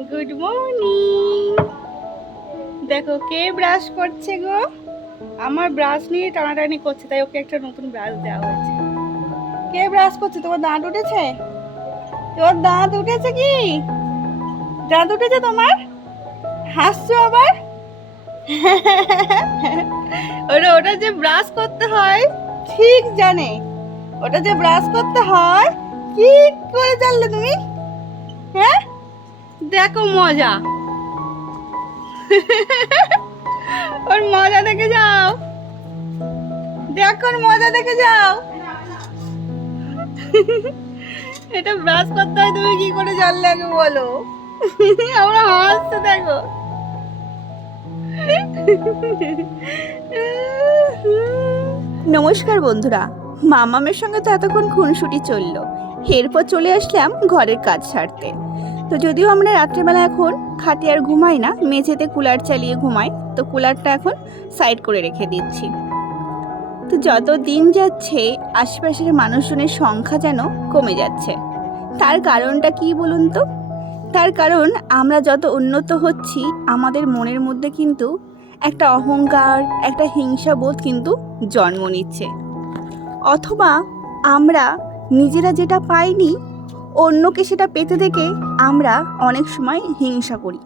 Morning দেখো, কে brush করছে গো? আমার ব্রাশ নিয়ে টানাটানি করছে, তাই ওকে একটা নতুন ব্রাশ দেওয়া হয়েছে। কে ব্রাশ করছে? তোমার দাঁত উঠেছে? তোর দাঁত উঠেছে কি? দাঁত উঠেছে তোমার? হাসছো আবার? ওটা ওটা যে ব্রাশ করতে হয়, ঠিক জানে। ওটা যে ব্রাশ করতে হয়, কি করে জানলে তুমি? হ্যাঁ? দেখো মজা। ওর মজা দেখে যাও। দেখো ওর মজা দেখে যাও। এটা ব্রাশ করতে হয়, তুমি কি করে জানলে আগে বলো? আমরা হাসতে দেখো। নমস্কার বন্ধুরা, মামামের সঙ্গে তো এতক্ষণ খুনসুটি চলল। এরপর চলে আসলাম ঘরের কাজ সারতে। তো যদিও আমরা রাত্রেবেলা এখন খাটে আর ঘুমাই না, মেঝেতে কুলার চালিয়ে ঘুমাই, তো কুলারটা এখন সাইড করে রেখে দিচ্ছি। তো যত দিন যাচ্ছে, আশেপাশের মানুষজনের সংখ্যা যেন কমে যাচ্ছে। তার কারণটা কি বলুন তো? তার কারণ আমরা যত উন্নত হচ্ছি, আমাদের মনের মধ্যে কিন্তু একটা অহংকার, একটা হিংসাবোধ কিন্তু জন্ম নিচ্ছে। অথবা আমরা নিজেরা যেটা পাইনি অন্যকে সেটা পেতে দেখে আমরা অনেক সময় হিংসা করি।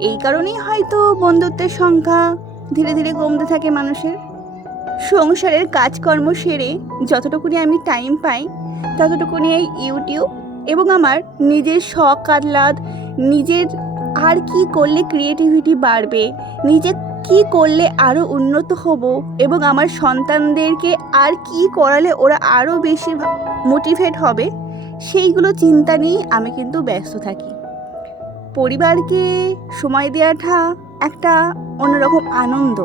এই কারণেই হয়তো বন্ধুত্বের সংখ্যা ধীরে ধীরে কমতে থাকে মানুষের। সংসারের কাজকর্ম সেরে যতটুকুনি আমি টাইম পাই, ততটুকুনি এই ইউটিউব এবং আমার নিজের শখ, আহ্লাদ, নিজের আর কি করলে ক্রিয়েটিভিটি বাড়বে, নিজে কি করলে আরও উন্নত হব এবং আমার সন্তানদেরকে আর কি করালে ওরা আরও বেশি মোটিভেট হবে সেইগুলো চিন্তা নিয়েই আমি কিন্তু ব্যস্ত থাকি। পরিবারকে সময় দেওয়াটা একটা অন্যরকম আনন্দ।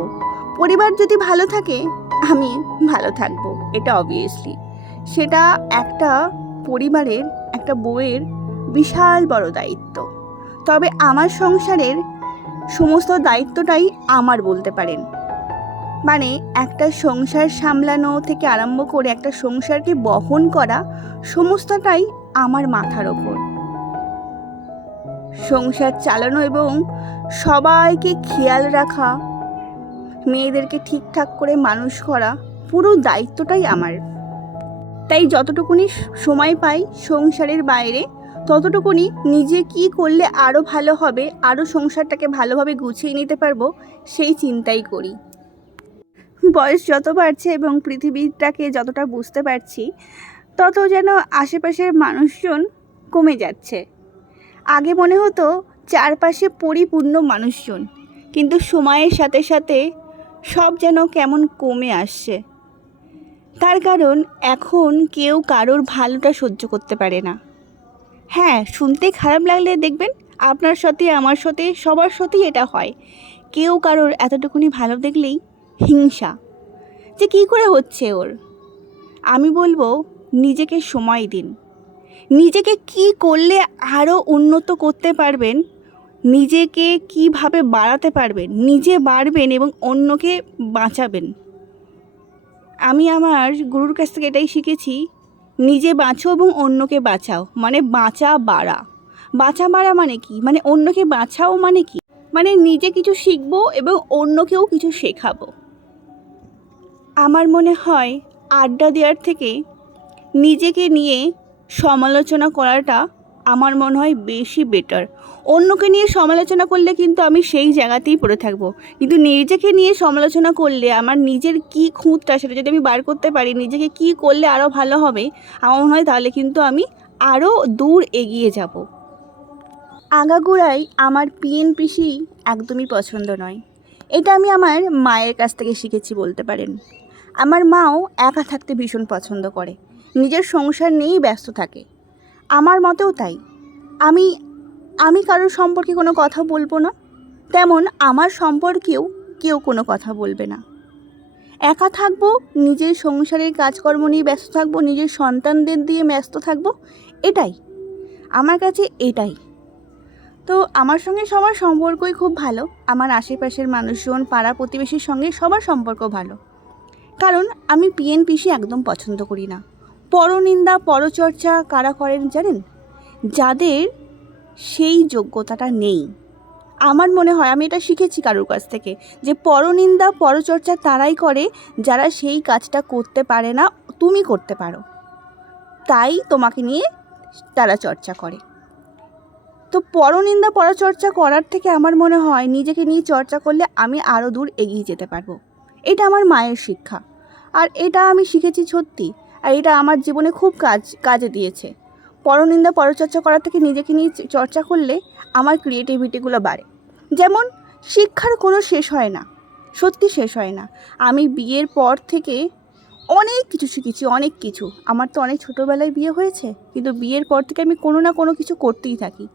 পরিবার যদি ভালো থাকে, আমি ভালো থাকব, এটা অবভিয়াসলি সেটা একটা পরিবারের, একটা বউয়ের বিশাল বড় দায়িত্ব। তবে আমার সংসারের সমস্ত দায়িত্বটাই আমার বলতে পারেন। মানে একটা সংসার সামলানো থেকে আরম্ভ করে একটা সংসারকে বহন করা সমস্তটাই আমার মাথার ওপর। সংসার চালানো এবং সবাইকে খেয়াল রাখা, মেয়েদেরকে ঠিকঠাক করে মানুষ করা পুরো দায়িত্বটাই আমার। তাই যতটুকুনি সময় পাই সংসারের বাইরে, ততটুকুনি নিজে কি করলে আরও ভালো হবে আরও সংসারটাকে ভালোভাবে গুছিয়ে নিতে পারব, সেই চিন্তাই করি। বয়স যত বাড়ছে এবং পৃথিবীটাকে যতটা বুঝতে পারছি, তত যেন আশেপাশের মানুষজন কমে যাচ্ছে। আগে মনে হতো চারপাশে পরিপূর্ণ মানুষজন, কিন্তু সময়ের সাথে সাথে সব যেন কেমন কমে আসছে। তার কারণ এখন কেউ কারোর ভালোটা সহ্য করতে পারে না। হ্যাঁ শুনতে খারাপ লাগলে দেখবেন আপনার সাথে, আমার সাথে, সবার সাথেই এটা হয়। কেউ কারোর এতটুকুনি ভালো দেখলেই হিংসা। যে কী করে হচ্ছে ওর? আমি বলব, নিজেকে সময় দিন। নিজেকে কি করলে আরও উন্নত করতে পারবেন? নিজেকে কীভাবে বাড়াতে পারবেন? নিজে বাড়বেন এবং অন্যকে বাঁচাবেন। আমি আমার গুরুর কাছ থেকে এটাই শিখেছি, নিজে বাঁচো এবং অন্যকে বাঁচাও। মানে বাঁচা বাড়া। বাঁচা বাড়া মানে কি? মানে অন্যকে বাঁচাও মানে কি? মানে নিজে কিছু শিখব এবং অন্যকেও কিছু শেখাবো। আমার মনে হয় আড্ডা দেওয়ার থেকে নিজেকে নিয়ে সমালোচনা করাটা আমার মনে হয় বেশি বেটার অন্যকে নিয়ে সমালোচনা করলে কিন্তু আমি সেই জায়গাতেই পড়ে থাকব। কিন্তু নিজেকে নিয়ে সমালোচনা করলে, আমার নিজের কি খুঁতটা সেটা যদি আমি বার করতে পারি, নিজেকে কি করলে আরও ভালো হবে, আমার মনে হয় তাহলে কিন্তু আমি আরও দূর এগিয়ে যাব। আগাগোড়াই আমার পিএনপিসি একদমই পছন্দ নয়। এটা আমি আমার মায়ের কাছ থেকে শিখেছি বলতে পারেন। আমার মাও একা থাকতে ভীষণ পছন্দ করে। নিজের সংসার নিয়েই ব্যস্ত থাকে। আমার মতেও তাই। আমি আমি কারোর সম্পর্কে কোনো কথা বলব না। তেমন আমার সম্পর্কেও কেউ কোনো কথা বলবে না। একা থাকব, নিজের সংসারের কাজকর্ম নিয়ে ব্যস্ত থাকব, নিজের সন্তানদের দিয়ে ব্যস্ত থাকব, এটাই। আমার কাছে এটাই। তো আমার সঙ্গে সবার সম্পর্কই খুব ভালো। আমার আশেপাশের মানুষজন, পাড়া প্রতিবেশীর সঙ্গে সবার সম্পর্ক ভালো। কারণ আমি পিএনপিসি একদম পছন্দ করি না। পরনিন্দা, পরচর্চা কারা করেন জানেন? যাদের সেই যোগ্যতাটা নেই। আমার মনে হয়, আমি এটা শিখেছি কারোর কাছ থেকে, যে পরনিন্দা, পরচর্চা তারাই করে, যারা সেই কাজটা করতে পারে না, তুমি করতে পারো। তাই তোমাকে নিয়ে তারা চর্চা করে। তো পরনিন্দা, পরচর্চা করার থেকে আমার মনে হয়, নিজেকে নিয়ে চর্চা করলে আমি আরও দূর এগিয়ে যেতে পারব। এটা আমার মায়ের শিক্ষা। আর এটা আমি শিখেছি সত্যি, আর এটা আমার জীবনে খুব কাজ, কাজে দিয়েছে। পরনিন্দা পরচর্চা করার থেকে নিজেকে নিয়ে চর্চা করলে আমার ক্রিয়েটিভিটিগুলো বাড়ে। যেমন, শিক্ষার কোনো শেষ হয় না, সত্যি শেষ হয় না। আমি বিয়ের পর থেকে অনেক কিছু শিখেছি, অনেক কিছু। আমার তো অনেক ছোটোবেলায় বিয়ে হয়েছে, কিন্তু বিয়ের পর থেকে আমি কোনো না কোনো কিছু করতেই থাকি।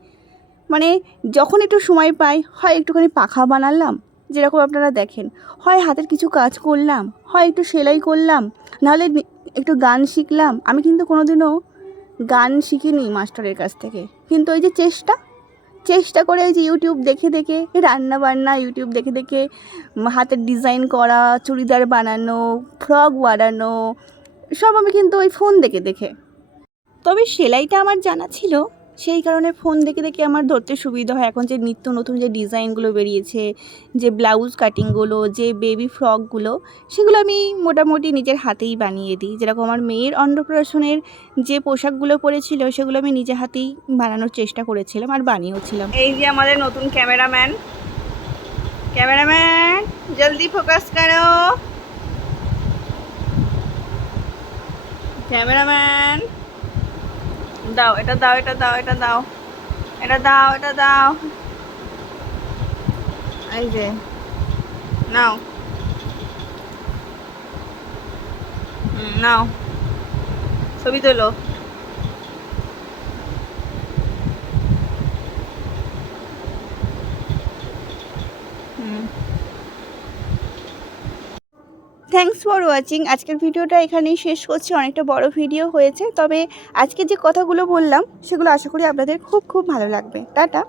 মানে যখন একটু সময় পাই, হয় একটুখানি পাখা বানালাম যেরকম আপনারা দেখেন। হয় হাতের কিছু কাজ করলাম, হয় একটু সেলাই করলাম, নাহলে একটু গান শিখলাম। আমি কিন্তু কোনোদিনও গান শিখিনি মাস্টারের কাছ থেকে। কিন্তু ওই যে চেষ্টা চেষ্টা করে ওই যে ইউটিউব দেখে দেখে রান্না বান্না ইউটিউব দেখে দেখে হাতের ডিজাইন করা, চুড়িদার বানানো ফ্রক বানানো, সব আমি কিন্তু ওই ফোন দেখে দেখে। তবে সেলাইটা আমার জানা ছিল সেই কারণে ফোন দেখে দেখে আমার ধরতে সুবিধা হয়। এখন যে নিত্য নতুন যে ডিজাইনগুলো বেরিয়েছে, যে ব্লাউজ কাটিংগুলো যে বেবি ফ্রকগুলো সেগুলো আমি মোটামুটি নিজের হাতেই বানিয়ে দিই। যেরকম আমার মেয়ের অন্নপ্রাশনের যে পোশাকগুলো পরেছিল, সেগুলো আমি নিজে হাতেই বানানোর চেষ্টা করেছিলাম আর বানিয়েওছিলাম। এই যে আমাদের নতুন ক্যামেরাম্যান ক্যামেরাম্যান জলদি ফোকাস করো। ক্যামেরাম্যান দাও, এটা দাও এটা দাও এটা দাও। এটা দাও এটা দাও। এই যে, নাও। নাও। ছবি তোলো। থ্যাংকস ফর ওয়াচিং আজকের ভিডিওটা এখানেই শেষ করছি। অনেকটা বড় ভিডিও হয়েছে। তবে আজকে যে কথাগুলো বললাম, সেগুলো আশা করি আপনাদের খুব খুব ভালো লাগবে। টাটা।